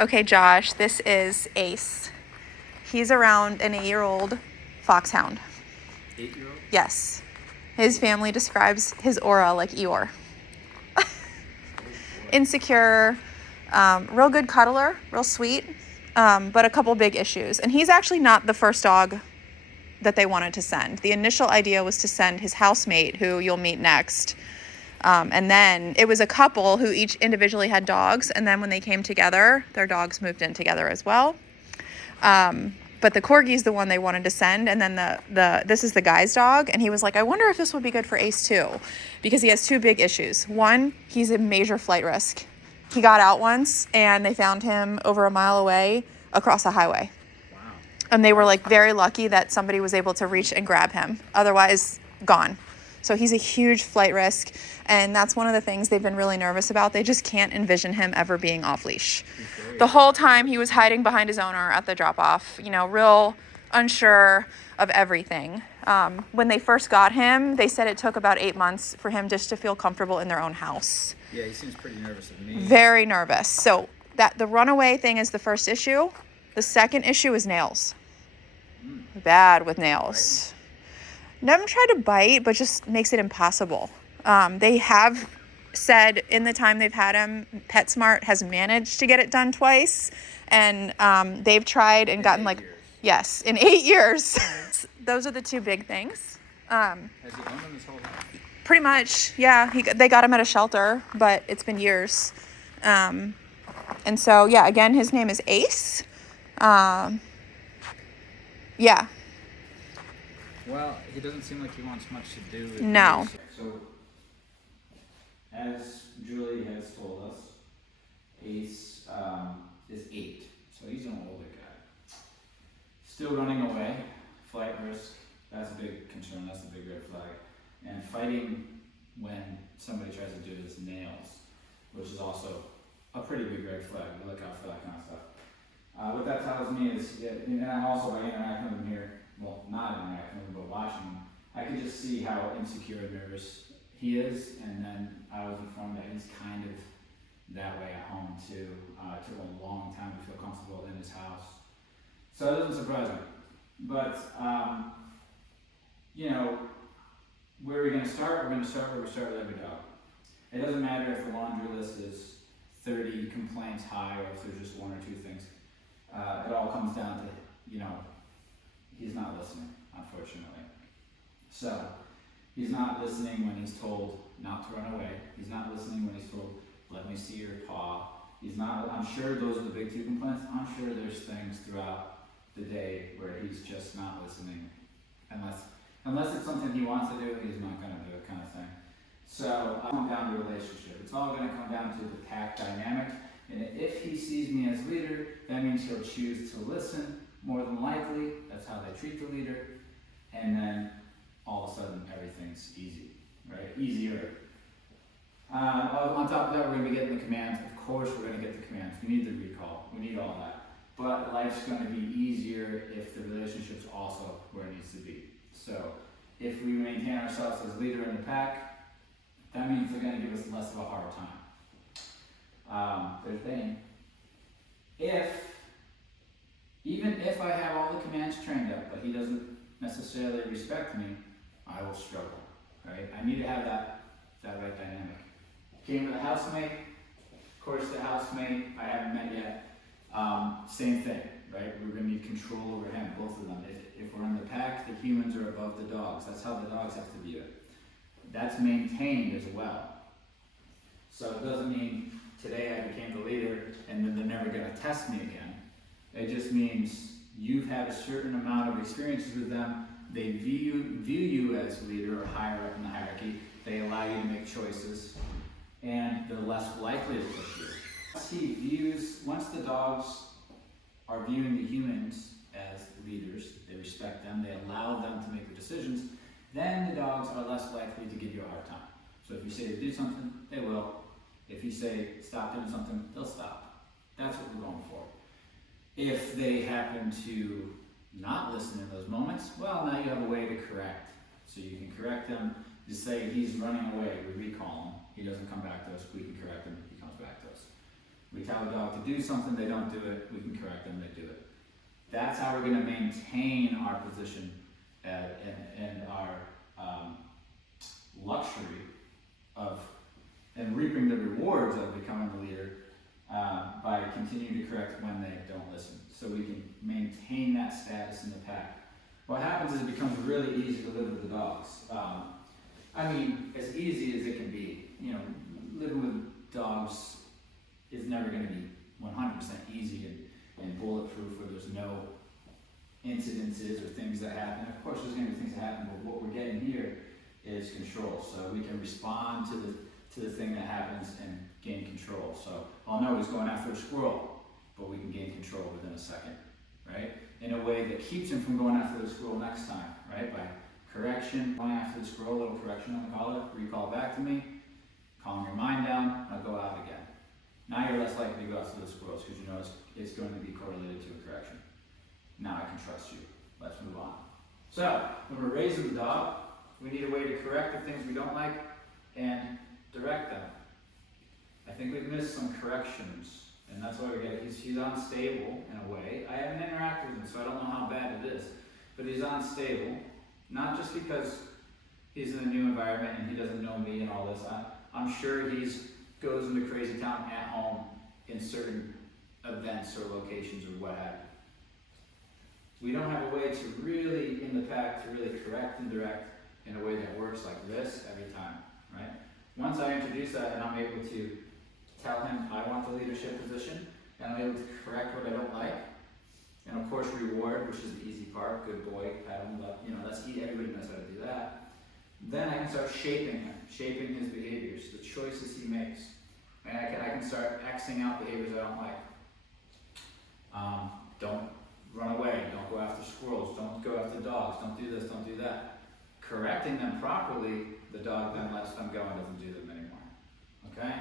Okay, Josh, this is Ace. He's around an 8-year-old Foxhound. 8-year-old? Yes. His family describes his aura like Eeyore. Insecure, real good cuddler, real sweet, but a couple big issues. And he's actually not the first dog that they wanted to send. The initial idea was to send his housemate, who you'll meet next. And then it was a couple who each individually had dogs. And then when they came together, their dogs moved in together as well. But the Corgi's the one they wanted to send. And then this is the guy's dog. And he was like, I wonder if this would be good for Ace too, because he has two big issues. One, he's a major flight risk. He got out once and they found him over a mile away across a highway. Wow. And they were like very lucky that somebody was able to reach and grab him. Otherwise, gone. So he's a huge flight risk, and that's one of the things they've been really nervous about. They just can't envision him ever being off leash. The whole time he was hiding behind his owner at the drop-off, real unsure of everything. When they first got him, they said it took about 8 months for him just to feel comfortable in their own house. Yeah, he seems pretty nervous of me. Very nervous. So the runaway thing is the first issue. The second issue is nails. Bad with nails. Never tried to bite, but just makes it impossible. They have said in the time they've had him, PetSmart has managed to get it done twice. And they've tried and gotten yes, in 8 years. Those are the two big things. Has he owned him his whole life? Pretty much, yeah. They got him at a shelter, but it's been years. And so, yeah, again, his name is Ace. Yeah. Well, he doesn't seem like he wants much to do with No. So, as Julie has told us, Ace is 8, so he's an older guy. Still running away, flight risk, that's a big concern, that's a big red flag. And fighting when somebody tries to do his nails, which is also a pretty big red flag. We look out for that kind of stuff. What that tells me is, and I'm also by interacting with him here, well, not interacting with him, but watching him, I can just see how insecure and nervous he is, and then I was informed that he's kind of that way at home too. It took a long time to feel comfortable in his house. So it doesn't surprise me. But, where are we going to start? We're going to start where we start with every dog. It doesn't matter if the laundry list is 30 complaints high or if there's just one or two things. It all comes down to, he's not listening, unfortunately. So, he's not listening when he's told not to run away. He's not listening when he's told, let me see your paw. He's not, I'm sure those are the big two complaints. I'm sure there's things throughout the day where he's just not listening. Unless it's something he wants to do, he's not going to do it, kind of thing. So, I'll come down to relationship. It's all going to come down to the pack dynamic. And if he sees me as leader, that means he'll choose to listen more than likely. That's how they treat the leader. And then all of a sudden everything's easy, right? Easier. On top of that, we're going to be getting the commands. Of course, we're going to get the commands. We need the recall. We need all that. But life's going to be easier if the relationship's also where it needs to be. So if we maintain ourselves as leader in the pack, that means they're going to give us less of a hard time. There's Bane. Even if I have all the commands trained up, but he doesn't necessarily respect me, I will struggle, right? I need to have that right dynamic. Came to the housemate, of course the housemate I haven't met yet. Same thing, right? We're going to need control over him, both of them. If we're in the pack, the humans are above the dogs. That's how the dogs have to view it. That's maintained as well. So it doesn't mean today I became the leader and then they're never going to test me again. It just means you've had a certain amount of experiences with them. They view you as leader or higher up in the hierarchy. They allow you to make choices, and they're less likely to push you. Once the dogs are viewing the humans as leaders, they respect them, they allow them to make the decisions, then the dogs are less likely to give you a hard time. So if you say to do something, they will. If you say stop doing something, they'll stop. That's what we're going for. If they happen to not listen in those moments, well, now you have a way to correct. So you can correct them. Just say he's running away, we recall him. He doesn't come back to us, we can correct him, he comes back to us. We tell the dog to do something, they don't do it, we can correct them, they do it. That's how we're gonna maintain our position and our luxury of, and reaping the rewards of becoming the leader by continuing to correct when they don't listen. So we can maintain that status in the pack. What happens is it becomes really easy to live with the dogs. I mean, as easy as it can be. You know, living with dogs is never going to be 100% easy and bulletproof, where there's no incidences or things that happen. Of course, there's going to be things that happen, but what we're getting here is control. So we can respond to the thing that happens and gain control. So I'll know he's going after a squirrel, but we can gain control within a second, right? In a way that keeps him from going after the squirrel next time, right? By correction, going after the squirrel, a little correction on the collar, recall back to me, calm your mind down, I'll go out again. Now you're less likely to go after the squirrels because you know it's going to be correlated to a correction. Now I can trust you. Let's move on. So, when we're raising the dog, we need a way to correct the things we don't like and direct them. I think we've missed some corrections, and that's why we get, he's unstable in a way. I haven't interacted with him, so I don't know how bad it is. But he's unstable, not just because he's in a new environment and he doesn't know me and all this. I'm sure he goes into crazy town at home in certain events or locations or what have you. We don't have a way to really, in the pack, to really correct and direct in a way that works like this every time, right? Once I introduce that and I'm able to tell him I want the leadership position, and I'm able to correct what I don't like, and of course reward, which is the easy part, good boy, pat him, you know, that's easy, everybody knows how to do that. Then I can start shaping him, shaping his behaviors, the choices he makes. And I can start Xing out behaviors I don't like. Don't run away, don't go after squirrels, don't go after dogs, don't do this, don't do that. Correcting them properly, the dog then lets them go and doesn't do them anymore. Okay?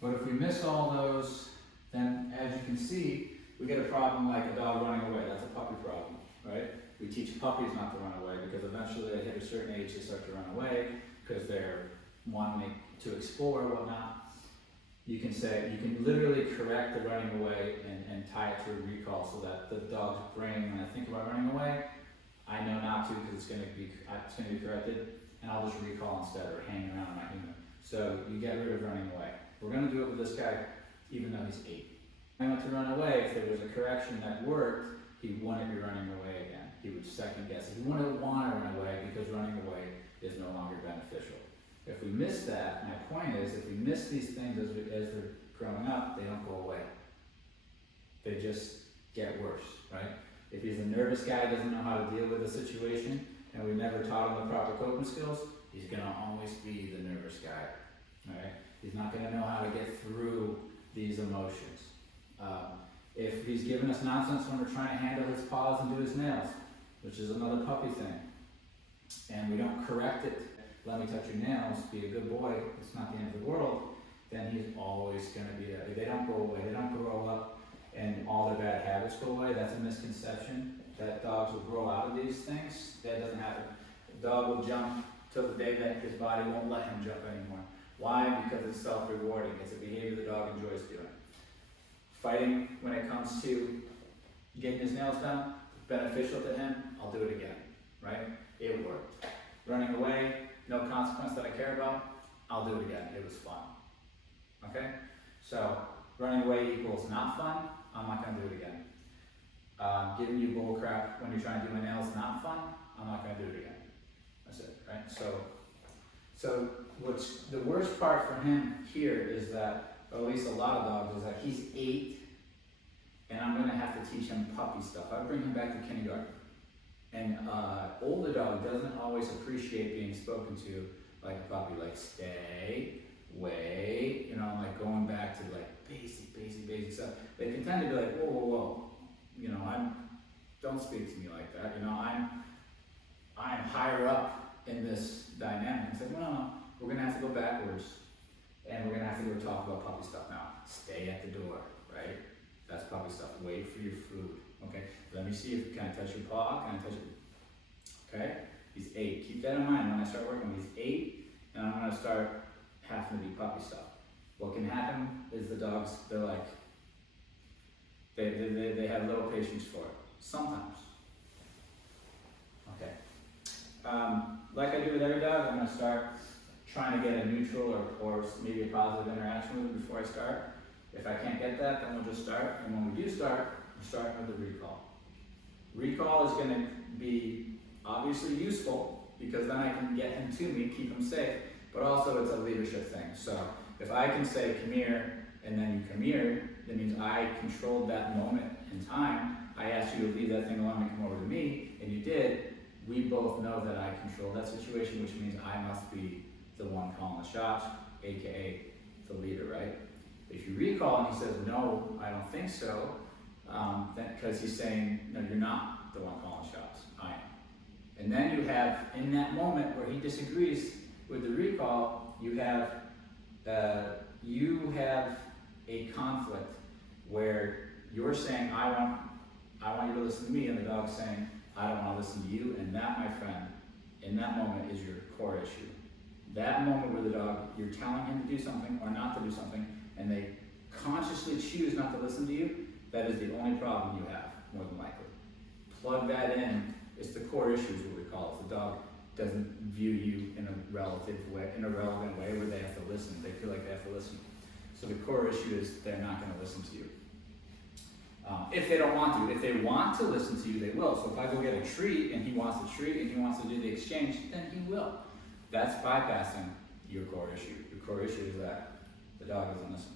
But if we miss all those, then as you can see, we get a problem like a dog running away. That's a puppy problem, right? We teach puppies not to run away because eventually they hit a certain age, they start to run away because they're wanting to explore or whatnot. You can say, you can literally correct the running away and tie it to a recall so that the dog's brain, when I think about running away, I know not to because it's going to be corrected, and I'll just recall instead or hang around my human. So you get rid of running away. We're going to do it with this guy, even though he's 8. I want to run away. If there was a correction that worked, he wouldn't be running away again. He would second guess it. He wouldn't want to run away because running away is no longer beneficial. If we miss that, my point is, if we miss these things as they're growing up, they don't go away. They just get worse, right? If he's a nervous guy, doesn't know how to deal with a situation, and we never taught him the proper coping skills, he's going to always be the nervous guy, right? He's not going to know how to get through these emotions. If he's giving us nonsense when we're trying to handle his paws and do his nails, which is another puppy thing, and we don't correct it, let me touch your nails, be a good boy, it's not the end of the world, then he's always going to be that. They don't go away, they don't grow up and all their bad habits go away. That's a misconception, that dogs will grow out of these things. That doesn't happen. The dog will jump till the day that his body won't let him jump anymore. Why? Because it's self-rewarding. It's a behavior the dog enjoys doing. Fighting, when it comes to getting his nails done, beneficial to him, I'll do it again, right? It worked. Running away, no consequence that I care about, I'll do it again. It was fun. Okay? So, running away equals not fun, I'm not going to do it again. Giving you bull crap when you're trying to do my nails, not fun, I'm not going to do it again. That's it, right? So what's the worst part for him here is that, or at least a lot of dogs, is that he's 8, and I'm going to have to teach him puppy stuff. I bring him back to kindergarten. And older dog doesn't always appreciate being spoken to like a puppy, like stay, wait, you know, like going back to like basic stuff. They can tend to be like, whoa, you know, don't speak to me like that. You know, I'm higher up in this dynamic. It's like, no, we're gonna have to go backwards, and we're gonna have to go talk about puppy stuff now. Stay at the door, right? That's puppy stuff. Wait for your food. Okay, let me see if, can I touch your paw? Can I touch it? Okay, he's 8. Keep that in mind when I start working. He's 8, and I'm gonna start having to do puppy stuff. What can happen is the dogs, they're like, they have little patience for it, sometimes. Okay. Like I do with every dog, I'm gonna start trying to get a neutral or maybe a positive interaction with it before I start. If I can't get that, then we'll just start. And when we do start, we're starting with a recall. Recall is gonna be obviously useful because then I can get him to me, keep him safe, but also it's a leadership thing. So if I can say, come here, and then you come here, that means I controlled that moment in time. I asked you to leave that thing alone and come over to me, and you did. We both know that I controlled that situation, which means I must be the one calling the shots, AKA the leader, right? If you recall and he says, no, I don't think so, because he's saying, no, you're not the one calling shots, I am. And then you have, in that moment where he disagrees with the recall, you have a conflict where you're saying, I want you to listen to me, and the dog's saying, I don't want to listen to you, and that, my friend, in that moment is your core issue. That moment where the dog, you're telling him to do something or not to do something, and they consciously choose not to listen to you, that is the only problem you have, more than likely. Plug that in, it's the core issue is what we call it. The dog doesn't view you in a relevant way where they have to listen. They feel like they have to listen. So the core issue is they're not going to listen to you. If they don't want to. If they want to listen to you, they will. So if I go get a treat and he wants a treat and he wants to do the exchange, then he will. That's bypassing your core issue. Your core issue is that the dog doesn't listen.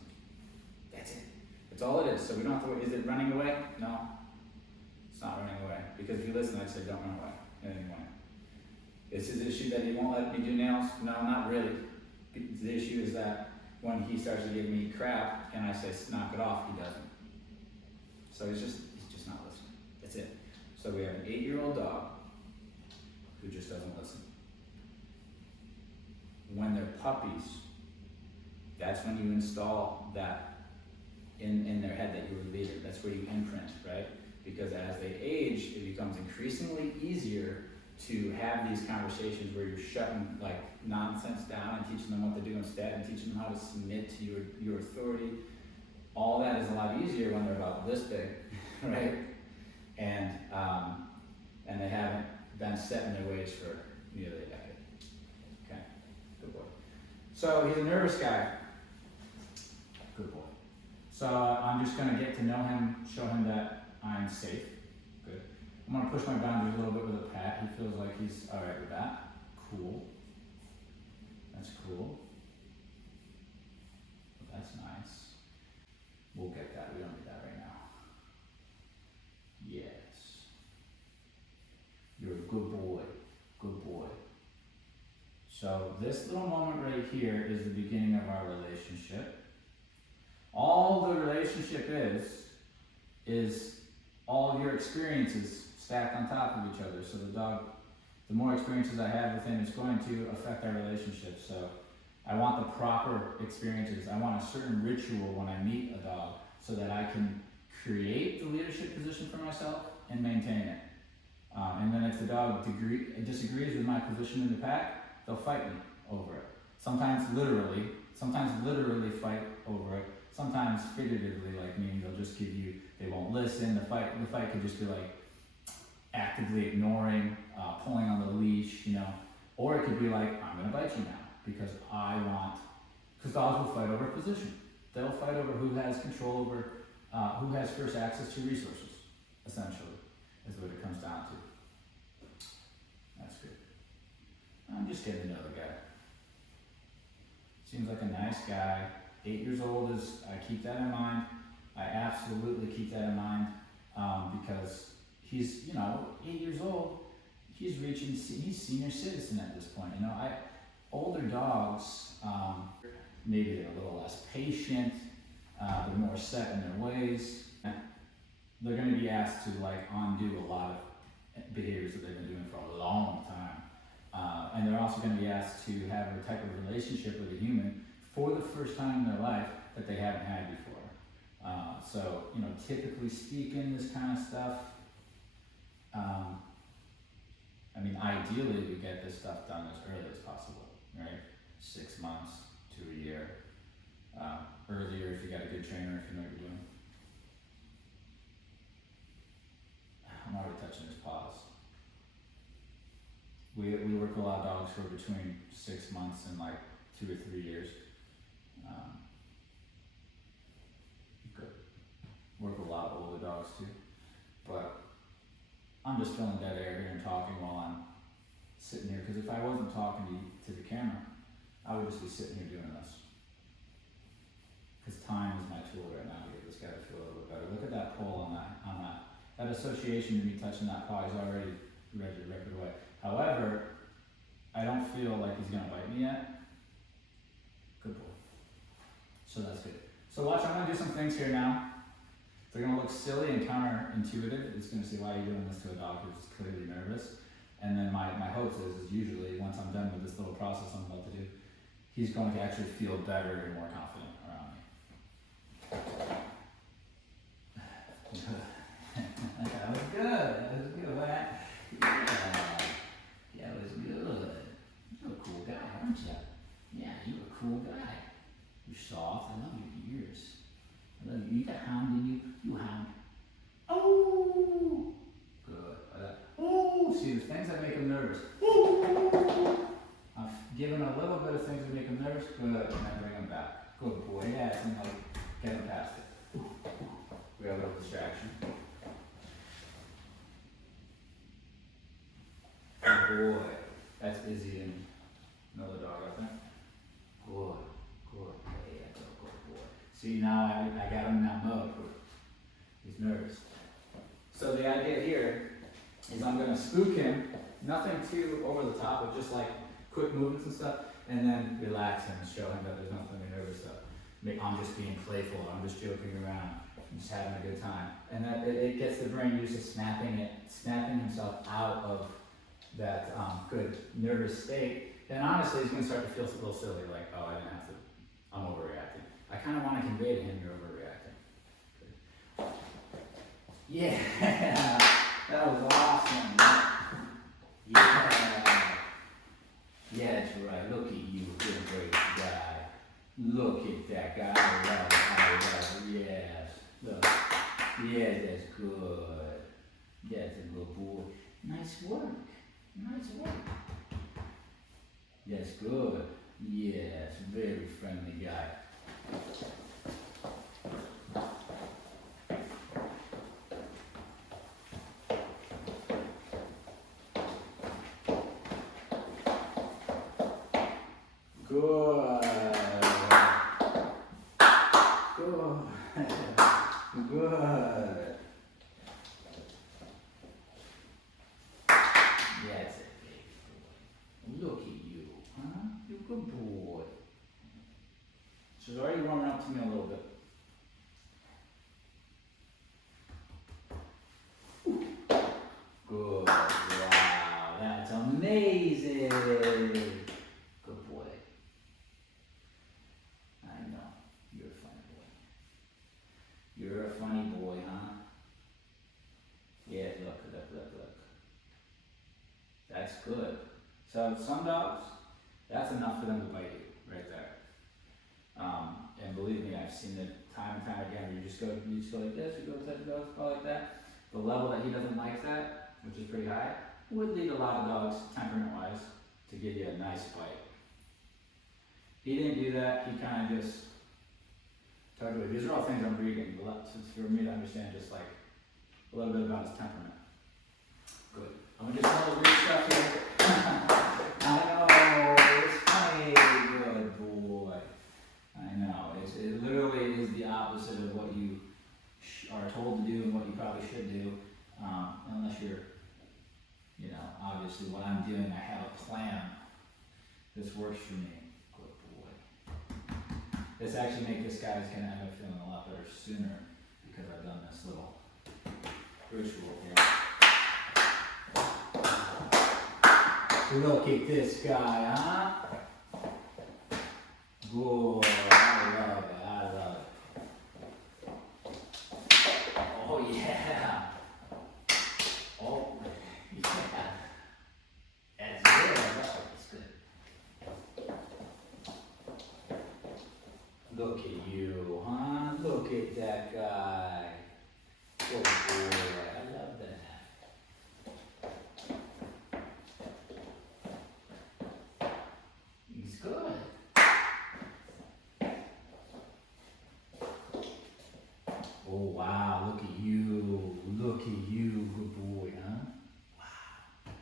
That's it. That's all it is. So we don't have to, is it running away? No. It's not running away. Because if you listen, I'd say don't run away at any point. Is his issue that he won't let me do nails? No, not really. The issue is that when he starts to give me crap and I say knock it off, he doesn't. So he's just not listening. That's it. So we have an 8-year-old dog who just doesn't listen. When they're puppies, that's when you install that in their head that you're a leader. That's where you imprint, right? Because as they age, it becomes increasingly easier to have these conversations where you're shutting like nonsense down and teaching them what to do instead and teaching them how to submit to your authority. All that is a lot easier when they're about this big, right? And they haven't been set in their ways for nearly a decade. Okay, good boy. So he's a nervous guy. Good boy. So I'm just gonna get to know him, show him that I'm safe. Good. I'm gonna push my boundaries a little bit with a pat. He feels like he's all right with that. Cool. That's cool. That's nice. We'll get that. We don't need that right now. Yes. You're a good boy. Good boy. So this little moment right here is the beginning of our relationship. All the relationship is all of your experiences stacked on top of each other. So the dog, the more experiences I have with him, it's going to affect our relationship. So I want the proper experiences. I want a certain ritual when I meet a dog so that I can create the leadership position for myself and maintain it. And then if the dog disagrees with my position in the pack, they'll fight me over it. Sometimes literally fight over it. Sometimes figuratively, like meaning they'll just give you, they won't listen. The fight could just be like actively ignoring, pulling on the leash, or it could be like, I'm gonna bite you now because because dogs will fight over position. They'll fight over who has control over, who has first access to resources, essentially, is what it comes down to. That's good. I'm just getting to know the guy. Seems like a nice guy. 8 years old I keep that in mind. I absolutely keep that in mind because he's, 8 years old. He's senior citizen at this point. Older dogs, maybe they're a little less patient. They're more set in their ways. They're going to be asked to undo a lot of behaviors that they've been doing for a long time. And they're also going to be asked to have a type of relationship with a human for the first time in their life that they haven't had before. So, typically speaking, this kind of stuff, ideally we get this stuff done as early as possible, right? 6 months, to a year. Earlier if you got a good trainer, if you know what you're doing. I'm already touching his paws. We work a lot of dogs for between 6 months and like 2 or 3 years. Good. Work with a lot of older dogs too. But I'm just filling dead air here and talking while I'm sitting here, because if I wasn't talking to the camera, I would just be sitting here doing this. Because time is my tool right now to get this guy to feel a little bit better. Look at that pull on that. That association to me touching that paw, he's already ready to rip it away. However, I don't feel like he's gonna bite me yet. Good boy. So that's good. So watch, I'm gonna do some things here now. They're gonna look silly and counterintuitive. It's gonna see why you're doing this to a dog who's clearly nervous. And then my hopes is usually once I'm done with this little process I'm about to do, he's going to actually feel better and more confident around me. That was good. That was good. Yeah, that was good. You're a cool guy, aren't you? Yeah, you're a cool guy. You're soft. I love your ears. I love you. You got hound in you. You hound. Oh, good. Oh, see the things that make him nervous. I've given a little bit of things that make him nervous. Good, and then bring him back. Good boy. Yeah, it's like get him past it. We have a little distraction. Good boy. That's Izzy and another dog up there. Good. Good. Yeah, good boy. See, now I got him in that mode. He's nervous. So the idea here is I'm going to spook him, nothing too over the top, but just like quick movements and stuff, and then relax him and show him that there's nothing to be nervous about. I'm just being playful, I'm just joking around, I'm just having a good time. And that it gets the brain used to snapping himself out of that good nervous state. Then honestly, he's going to start to feel a little silly, like, oh, I didn't have to, I'm overreacting. I kind of want to convey to him you're overreacting. Good. Yeah, that was awesome. Yeah. Yeah, that's right. Look at you, you're a great guy. Look at that guy. I love it. Yes. Look. Yeah, that's good. That's a good boy. Nice work. Nice work. That's good. Yes, very friendly guy. Good. Good. Good. That's a big boy. Look at you, huh? You're a good boy. She's already warming up to me a little bit. Good. Wow, that's amazing. Good boy. I know. You're a funny boy. You're a funny boy, huh? Yeah, look. That's good. So some dogs, that's enough for them to bite you, right there. And believe me, I've seen it time and time again. You just go like this, you go touch the dogs, go like that. The level that he doesn't like that, which is pretty high, would lead a lot of dogs, temperament-wise, to give you a nice bite. He didn't do that. He kind of just tugged away. These are all things I'm reading, but for me to understand just like a little bit about his temperament. Good. I'm gonna just tell read stuff here. I know, it's funny. Good boy. I know. It literally is the opposite of what you are told to do and what you probably should do, unless you're, obviously what I'm doing, I have a plan. This works for me. Good boy. This actually makes this guy's gonna end up feeling a lot better sooner because I've done this little ritual here. Look at this guy, huh? Good. I love it. Oh, yeah. Oh, yeah. That's good. That's good. you, huh? Look at that guy. Oh boy, I love that. He's good. Oh wow, look at you. Look at you, good boy, huh? Wow.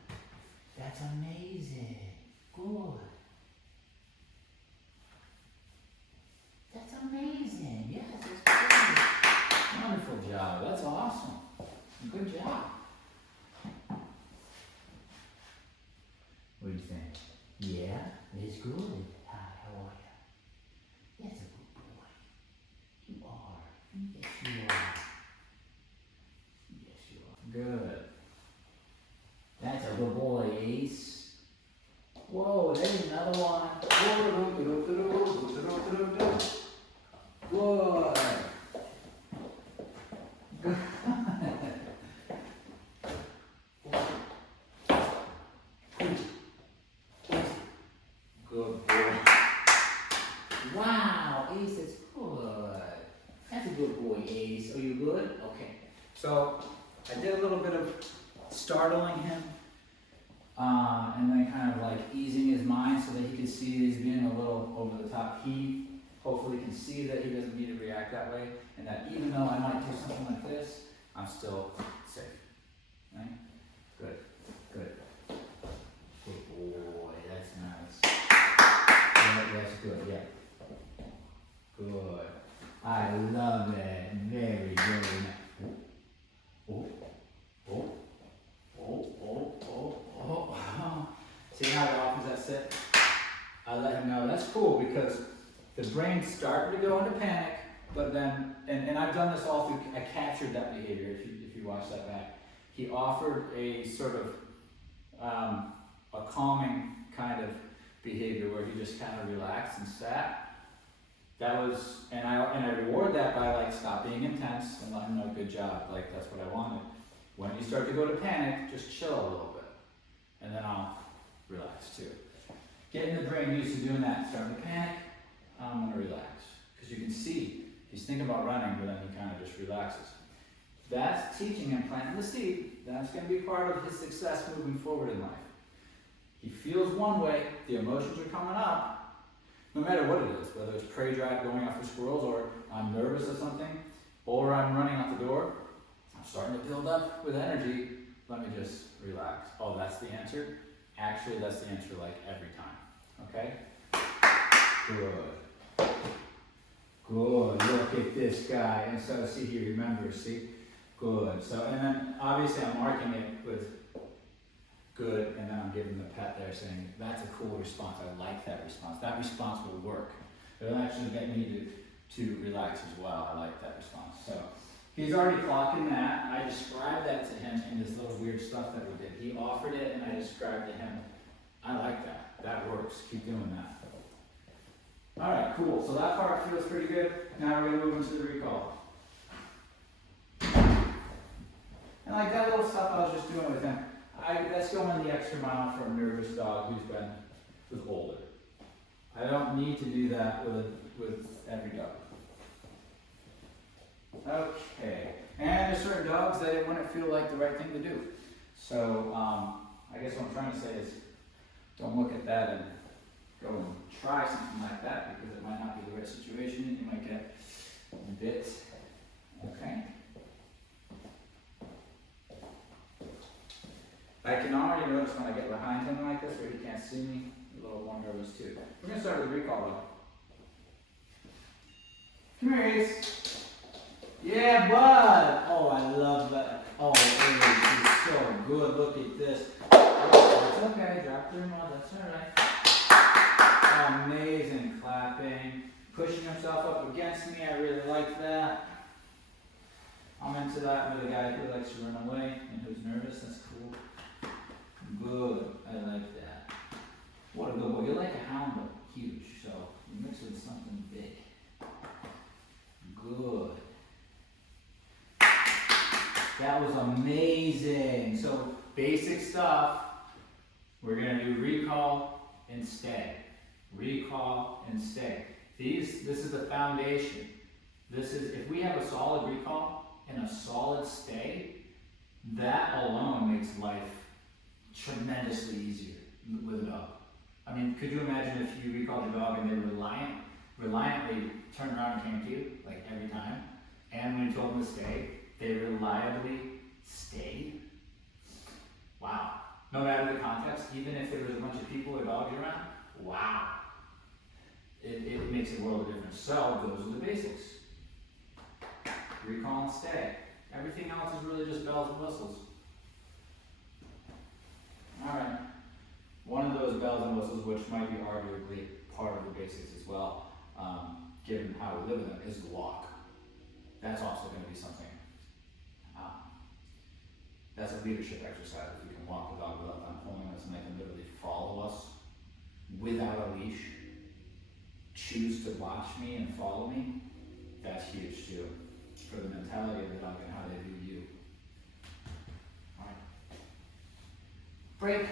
That's amazing. Good. That's amazing. Yes, that's great. Wonderful job. That's awesome. Good job. What do you think? Yeah, it's good. Hi, how are you? That's a good boy. You are. Yes, you are. Yes, you are. Good. That's a good boy, Ace. Whoa, there's another one. Good. Good. Good boy. Wow, Ace is good. That's a good boy, Ace. Are you good? Okay. So I did a little bit of startling him, and then kind of like easing his mind so that he could see he's being a little over the top. He hopefully can see that he doesn't need to react that way, and that even though I might do something like this, I'm still safe. Right? Good. Good. Good boy. That's nice. Yeah, that's good. Yeah. Good. I love that. Very, very nice. Oh, oh, oh, oh, oh, oh, oh. See how the opposite sit? I let him know that's cool because the brain's starting to go into panic, but then, and I've done this all through, I captured that behavior if you watch that back. He offered a sort of a calming kind of behavior where he just kind of relaxed and sat. That was, and I reward that by like stop being intense and let him know good job, like that's what I wanted. When you start to go to panic, just chill a little bit, and then I'll relax too. Getting the brain used to doing that, starting to panic, I'm gonna relax. Because you can see, he's thinking about running, but then he kind of just relaxes. That's teaching him, planting the seed. That's gonna be part of his success moving forward in life. He feels one way, the emotions are coming up, no matter what it is, whether it's prey drive going after squirrels, or I'm nervous of something, or I'm running out the door, I'm starting to build up with energy, let me just relax. Oh, that's the answer? Actually, that's the answer like every time, okay? Good. Good, look at this guy. And so see, he remembers, see? Good, so, and then obviously I'm marking it with good, and then I'm giving the pet there saying, that's a cool response, I like that response. That response will work. It'll actually get me to relax as well. I like that response. So he's already clocking that. I described that to him in this little weird stuff that we did. He offered it and I described to him, I like that. That works. Keep doing that. Alright, cool. So that part feels pretty good. Now we're going to move into the recall. And like that little stuff I was just doing with him, that's going the extra mile for a nervous dog who's older. I don't need to do that with every dog. Okay, and there's certain dogs that it wouldn't feel like the right thing to do. So I guess what I'm trying to say is, don't look at that and go and try something like that because it might not be the right situation and you might get bit. Okay. I can already notice when I get behind him like this where he can't see me, a little more nervous too. We're going to start with the recall though. Come here, Ace. Yeah, bud. Oh, I love that. Oh, Ace is so good. Look at this. Oh, it's okay. Drop the remote. That's all right. Amazing clapping. Pushing himself up against me. I really like that. I'm into that with a guy who likes to run away and who's nervous. That's cool. Good. I like that. What a good boy. You're like a hound, but huge. So you mix it with something big. Good. That was amazing. So basic stuff. We're going to do recall and stay. Recall and stay. This is the foundation. This is, if we have a solid recall and a solid stay, that alone makes life tremendously easier with a dog. I mean, could you imagine if you recalled your dog and they reliantly turned around and came to you, like every time, and when you told them to stay, they reliably stayed? Wow. No matter the context, even if there was a bunch of people or dogs around, wow. It makes a world of difference. So those are the basics. Recall and stay. Everything else is really just bells and whistles. Alright. One of those bells and whistles, which might be arguably part of the basics as well, given how we live in them, is the walk. That's also going to be something. That's a leadership exercise. If you can walk the dog without them pulling us and they can literally follow us without a leash, choose to watch me and follow me, that's huge too, for the mentality of the dog and how they view you. All right. Break.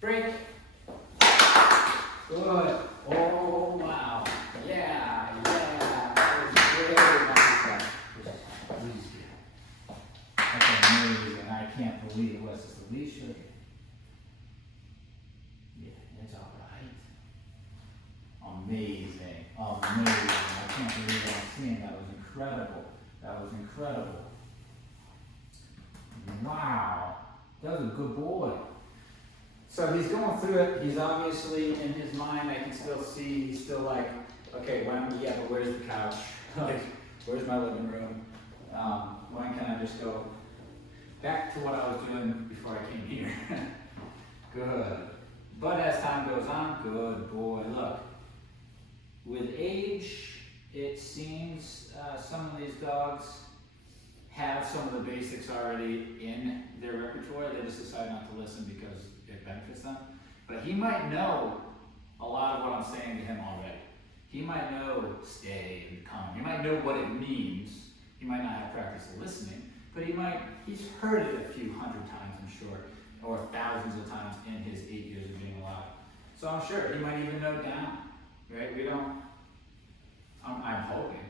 Break. Good. Oh, wow. Yeah. That was great. That's amazing. I can't believe it was just a leash. Yeah, it's all right. Amazing. I can't believe what I'm seeing. That was incredible. Wow. That was a good boy. So he's going through it. He's obviously, in his mind, I can still see, he's still like, okay, but where's the couch? Like, where's my living room? When can I just go back to what I was doing before I came here? Good. But as time goes on, good boy. Look, with age, it seems some of these dogs have some of the basics already in their repertoire. They just decide not to listen because it benefits them. But he might know a lot of what I'm saying to him already. He might know stay and come. He might know what it means. He might not have practice listening, but he's heard it a few hundred times, I'm sure, or thousands of times in his 8 years of being alive. So I'm sure he might even know it down, right? I'm hoping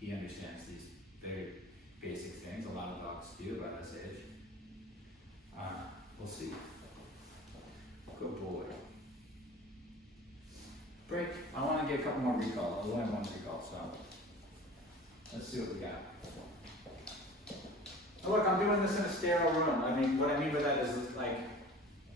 he understands these very basic things. A lot of dogs do by this age. We'll see. Good boy. Break. I want to get a couple more recalls. I only have one recall, so let's see what we got. Oh, look, I'm doing this in a sterile room. I mean, what I mean by that is like,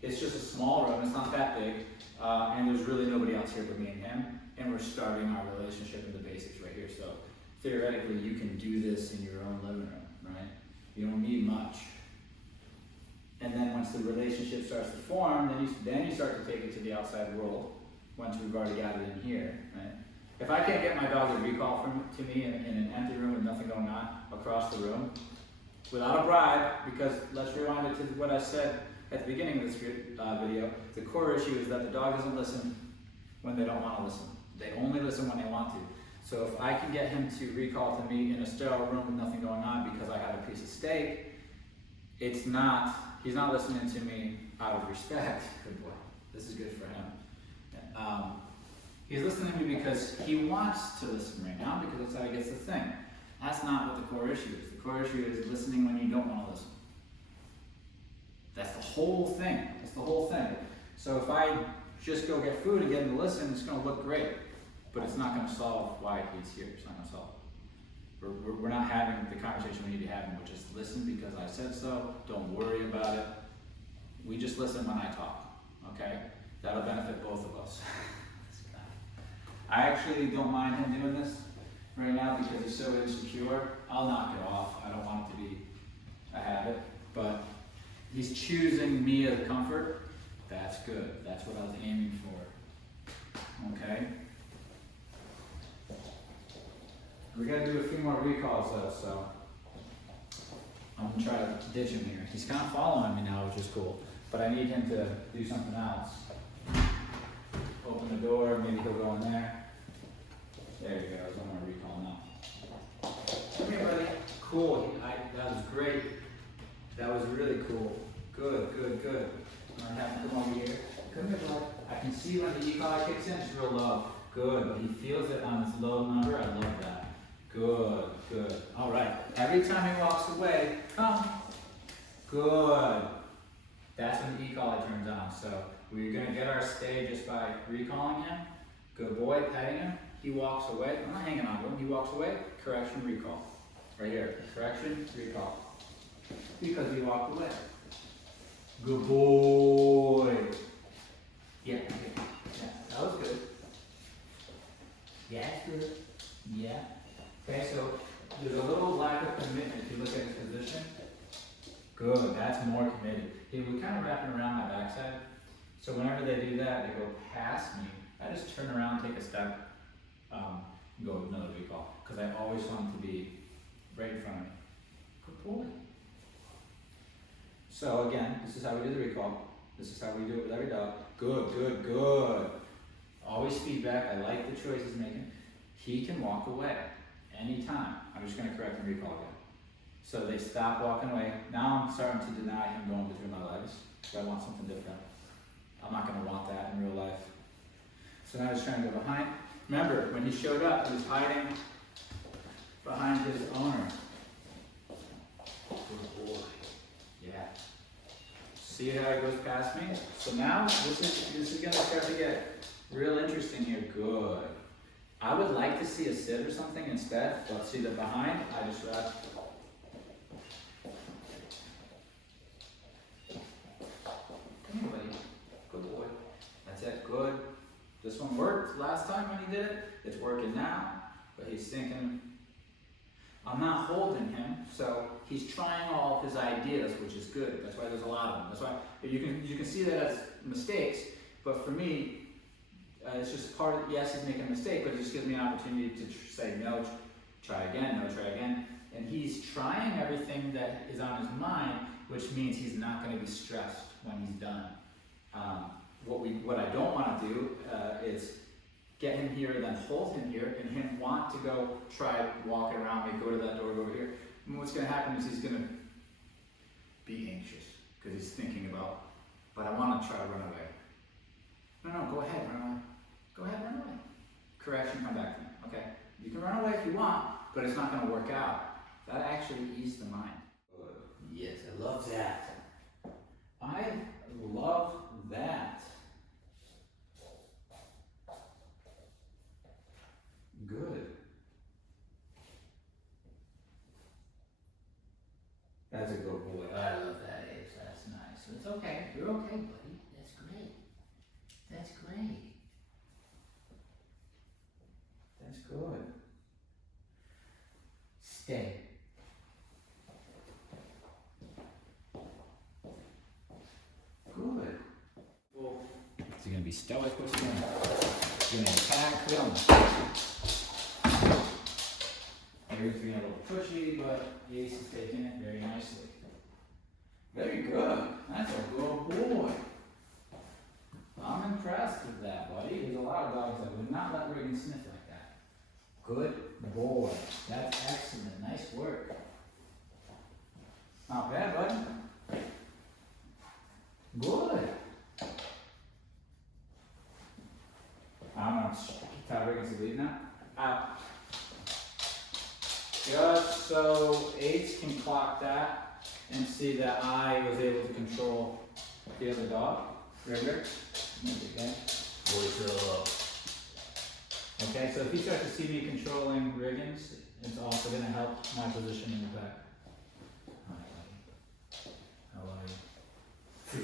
it's just a small room. It's not that big, and there's really nobody else here but me and him. And we're starting our relationship in the basics right here. So theoretically, you can do this in your own living room, right? You don't need much. And then once the relationship starts to form, then you start to take it to the outside world. Once we've already got it in here, right? If I can't get my dog to recall to me in an empty room with nothing going on across the room, without a bribe, because let's rewind it to what I said at the beginning of this video, the core issue is that the dog doesn't listen when they don't want to listen. They only listen when they want to. So if I can get him to recall to me in a sterile room with nothing going on because I have a piece of steak, he's not listening to me out of respect. Good boy. This is good for him. He's listening to me because he wants to listen right now because that's how he gets the thing. That's not what the core issue is. The core issue is listening when you don't want to listen. That's the whole thing. So if I just go get food and get him to listen, it's going to look great. But it's not going to solve why he's here. It's not going to solve it. We're not having the conversation we need to have, which is listen because I said so. Don't worry about it. We just listen when I talk. Okay? That'll benefit both of us. I actually don't mind him doing this right now because he's so insecure. I'll knock it off. I don't want it to be a habit. But he's choosing me as a comfort. That's good. That's what I was aiming for. Okay? We gotta do a few more recalls though, so I'm gonna try to ditch him here. He's kind of following me now, which is cool. But I need him to do something else. Open the door, maybe he'll go in there. There you go, I'm gonna recall now. Come here, buddy. Cool, that was great. That was really cool. Good. I'm gonna have him come over here. Come here, bud. I can see when the e-collar kicks in, it's real low. Good, but he feels it on this low number. I love that. Good, good. All right. Every time he walks away, come. Good. That's when the e-collar turns on. So we're gonna get our stay just by recalling him. Good boy, petting him. He walks away. I'm not hanging on to him. He walks away. Correction, recall. Right here. Correction, recall. Because he walked away. Good boy. Yeah, that was good. Yeah, that's good. Yeah. Okay, so there's a little lack of commitment if you look at his position. Good, that's more committed. He was kind of wrapping around my backside. So whenever they do that, they go past me. I just turn around, take a step, and go another recall. Because I always want him to be right in front of me. Good boy. So again, this is how we do the recall. This is how we do it with every dog. Good, good, good. Always feedback. I like the choice he's making. He can walk away anytime. I'm just going to correct and recall again. So they stop walking away. Now I'm starting to deny him going between my legs. So I want something different. I'm not going to want that in real life. So now he's trying to go behind. Remember, when he showed up, he was hiding behind his owner. Good boy. Yeah. See how he goes past me? So now this is going to start to get real interesting here. Good. I would like to see a sit or something instead. Let's see the behind. I just wrapped. Come here, buddy. Good boy. That's it. Good. This one worked last time when he did it. It's working now. But he's thinking, I'm not holding him. So he's trying all of his ideas, which is good. That's why there's a lot of them. That's why you can see that as mistakes. But for me, it's just part of, yes, he's making a mistake, but it just gives me an opportunity to say no, try again, no, try again. And he's trying everything that is on his mind, which means he's not going to be stressed when he's done. What I don't want to do is get him here, then hold him here, and him want to go try walking around me, go to that door, go over here. And what's going to happen is he's going to be anxious because he's thinking about, but I want to try to run away. No, go ahead, run away. Go ahead, run away. Correction, come back to me. Okay? You can run away if you want, but it's not going to work out. That actually eased the mind. Yes, I love that. I love that. Good. That's a good boy. I love that, Ace. That's nice. It's okay. You're okay, buddy. That's great. That's great. That's good. Stay. Good. Well, is he going to be stoic? What's he going to do? Is he going to attack? We don't know. Maybe he's being a little pushy, but Ace is taking it very nicely. Very good. That's a good boy. I'm impressed with that, buddy. There's a lot of dogs that would not let Reagan sniff like that. Good boy. That's excellent. Nice work. Not bad, buddy. Good. I'm going to tell Reagan to leave now. Out. Just so Ace can clock that and see that I was able to control the other dog. Rigger. Okay. Okay, so if you start to see me controlling Riggins, it's also going to help my position in the back. Hi, buddy. How are you?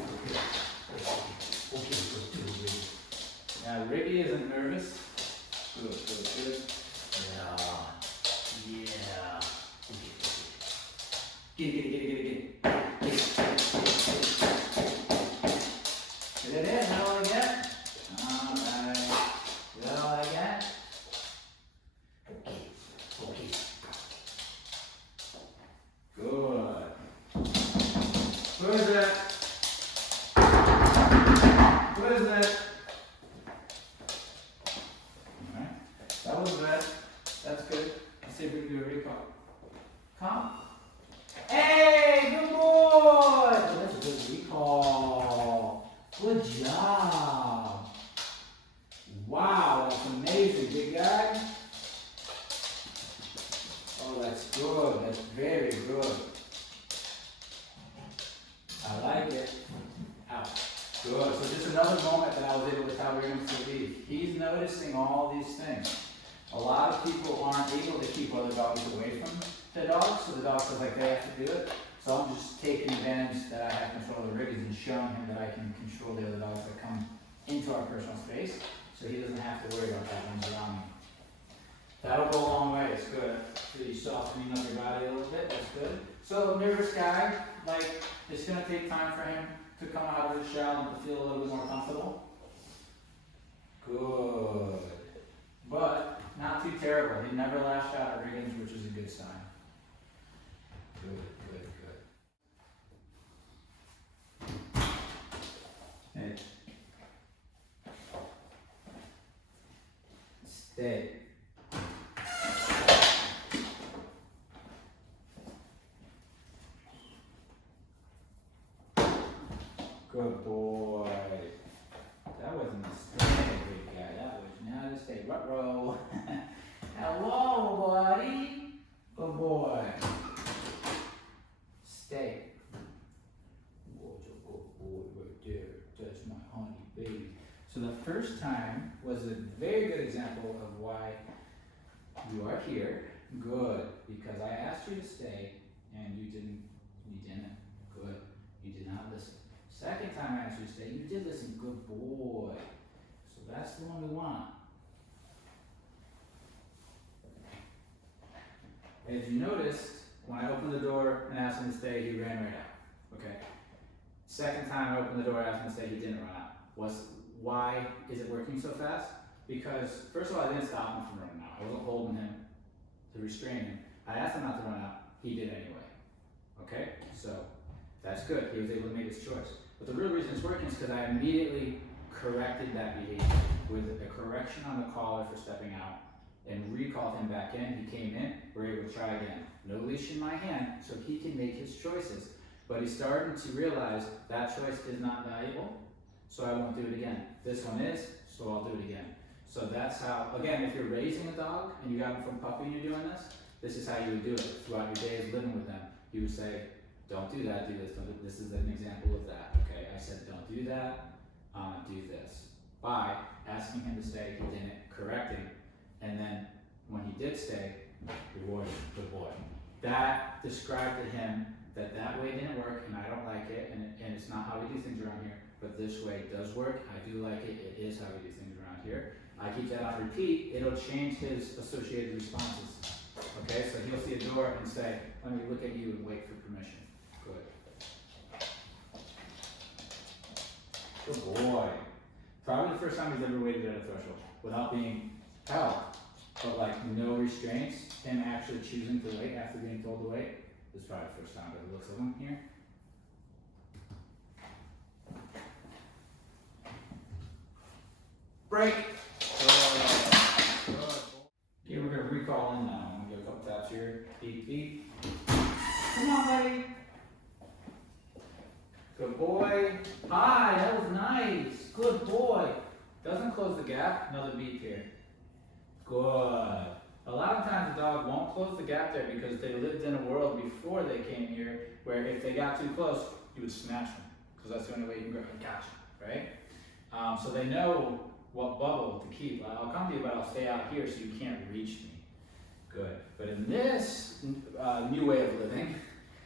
Yeah, Riggy isn't nervous. Good, good, good. Yeah. Yeah. Get it. Get it in. Is that all I get? Alright. Is that all I get? Okay. Good. What is that? What is that? Alright. That was red. That's good. Let's see if we can do a recall. Come. Hey, good boy! That's a good recall. Good job. Good, that's very good. I like it. Out. Good. So just another moment that I was able to tell Riggins to leave. He's noticing all these things. A lot of people aren't able to keep other dogs away from the dog, so the dog feels like they have to do it. So I'm just taking advantage that I have control of the Riggins and showing him that I can control the other dogs that come into our personal space, so he doesn't have to worry about that when he's around me. That'll go a long way, it's good. Really softening up your body a little bit, that's good. So nervous guy, like, it's gonna take time for him to come out of his shell and to feel a little bit more comfortable. Good. But not too terrible. He never lashed out at Riggins, which is a good sign. Good, good, good. Hey. Stay. Good boy. That was a mistake, big guy. That was not a mistake. Ruh-roh. Hello, buddy. Good boy. Stay. What's a good boy right there? That's my honey baby. So the first time was a very good example of why you are here. Good. Because I asked you to stay and you didn't. Good. You did not listen. Second time I asked you to stay, you did listen. Good boy. So that's the one we want. As you noticed, when I opened the door and asked him to stay, he ran right out. Okay. Second time I opened the door and asked him to stay, he didn't run out. Why is it working so fast? Because first of all, I didn't stop him from running out. I wasn't holding him to restrain him. I asked him not to run out. He did anyway. Okay. So that's good. He was able to make his choice. But the real reason it's working is because I immediately corrected that behavior with a correction on the collar for stepping out and recalled him back in. He came in, we're able to try again. No leash in my hand, so he can make his choices. But he's starting to realize that choice is not valuable, so I won't do it again. This one is, so I'll do it again. So that's how, again, if you're raising a dog and you got them from puppy and you're doing this is how you would do it throughout your days living with them. You would say, don't do that, do this, don't do this. Is an example of that, okay? I said, don't do that, do this. By asking him to stay, he didn't, correcting, and then when he did stay, rewarding, good boy. That described to him that way didn't work, and I don't like it, and it's not how we do things around here, but this way does work. I do like it, it is how we do things around here. I keep that on repeat, it'll change his associated responses. Okay, so he'll see a door and say, let me look at you and wait for permission. Good boy. Probably the first time he's ever waited at a threshold without being held, but like no restraints, him actually choosing to wait after being told to wait. This is probably the first time by the looks of him here. Break. Good. Okay, we're gonna recall in now. I'm gonna give a couple taps here. Beep, beep. Come on, buddy. Good boy. Hi, that was nice. Good boy. Doesn't close the gap. Another beep here. Good. A lot of times the dog won't close the gap there because they lived in a world before they came here where if they got too close, you would smash them because that's the only way you can grab them. Gotcha, right? So they know what bubble to keep. I'll come to you, but I'll stay out here so you can't reach me. Good. But in this new way of living,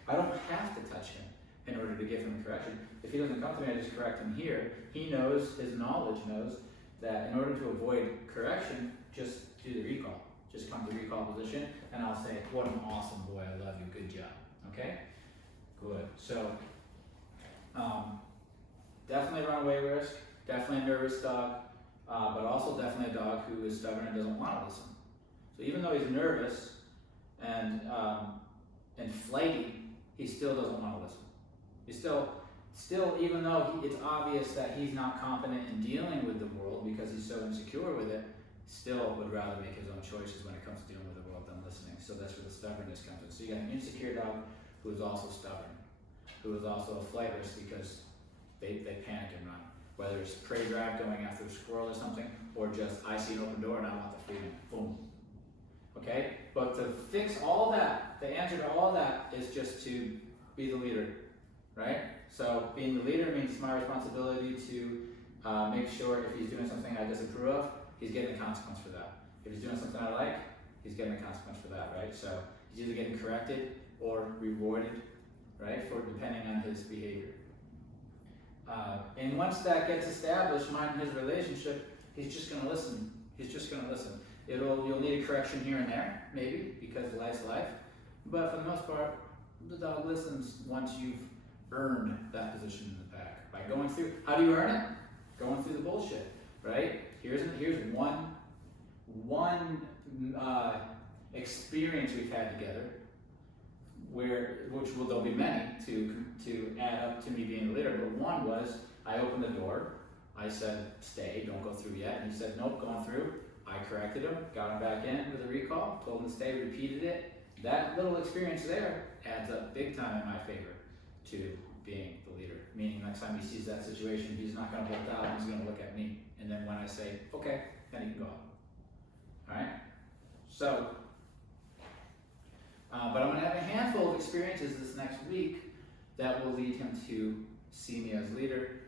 I don't have to touch him in order to give him correction. If he doesn't come to me, I just correct him here. He knows, his knowledge knows, that in order to avoid correction, just do the recall. Just come to recall position, and I'll say, what an awesome boy, I love you, good job, okay? Good, so, definitely a runaway risk, definitely a nervous dog, but also definitely a dog who is stubborn and doesn't want to listen. So even though he's nervous and flighty, he still doesn't want to listen. He's still, even though it's obvious that he's not competent in dealing with the world because he's so insecure with it, still would rather make his own choices when it comes to dealing with the world than listening. So that's where the stubbornness comes in. So you got an insecure dog who is also stubborn, who is also a flight risk because they panic and run. Whether it's prey drive going after a squirrel or something, or just I see an open door and I want the freedom. Boom. Okay? But to fix all that just to be the leader, right? So being the leader means it's my responsibility to make sure if he's doing something I disapprove of, he's getting a consequence for that. If he's doing something I like, he's getting a consequence for that, right? So he's either getting corrected or rewarded, right, for depending on his behavior. And once that gets established, mine and his relationship, he's just going to listen. He's just going to listen. You'll need a correction here and there, maybe, because life's life. But for the most part, the dog listens once you've earned that position in the pack. By going through, how do you earn it? Going through the bullshit, right? Here's one experience we've had together, there'll be many to add up to me being the leader. But one was, I opened the door. I said, stay, don't go through yet. And he said, nope, going through. I corrected him, got him back in with a recall, told him to stay, repeated it. That little experience there adds up big time in my favor to being the leader. Meaning next time he sees that situation, he's not going to bolt out, he's going to look at me. And then when I say, okay, then he can go. All right? So, but I'm going to have a handful of experiences this next week that will lead him to see me as leader.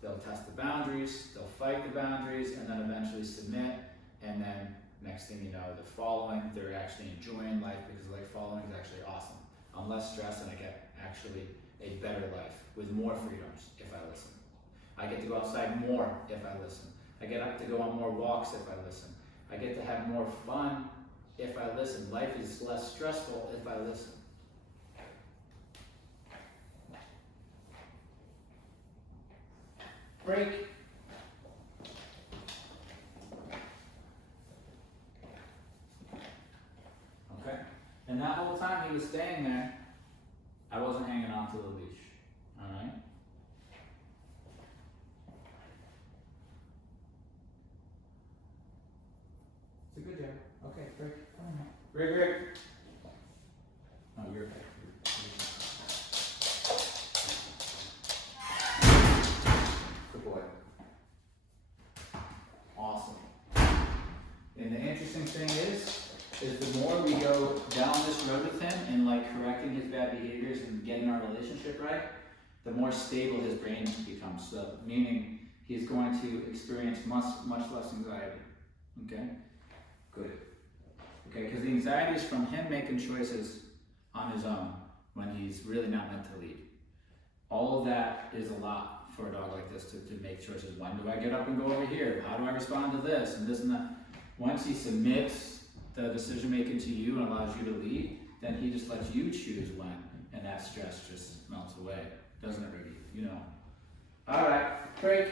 They'll test the boundaries, they'll fight the boundaries, and then eventually submit. And then next thing you know, they're following, they're actually enjoying life because like following is actually awesome. I'm less stressed and I get actually a better life with more freedoms if I listen. I get to go outside more if I listen. I get to go on more walks if I listen. I get to have more fun if I listen. Life is less stressful if I listen. Break. Okay. And that whole time he was staying there, I wasn't hanging on to the leash. Alright? It's a good job. Okay, break. Come on. Break. Oh, you're okay. Good boy. Awesome. And the interesting thing is the more we go down this road with him and like correcting his bad behaviors and getting our relationship right, the more stable his brain becomes. So meaning he's going to experience much less anxiety. Okay? Good. Okay, because the anxiety is from him making choices on his own when he's really not meant to lead. All of that is a lot for a dog like this to make choices. When do I get up and go over here? How do I respond to this and this and that? Once he submits the decision making to you and allows you to lead, then he just lets you choose when, and that stress just melts away, doesn't it, Ricky? You know. All right, break.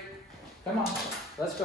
Come on, let's go.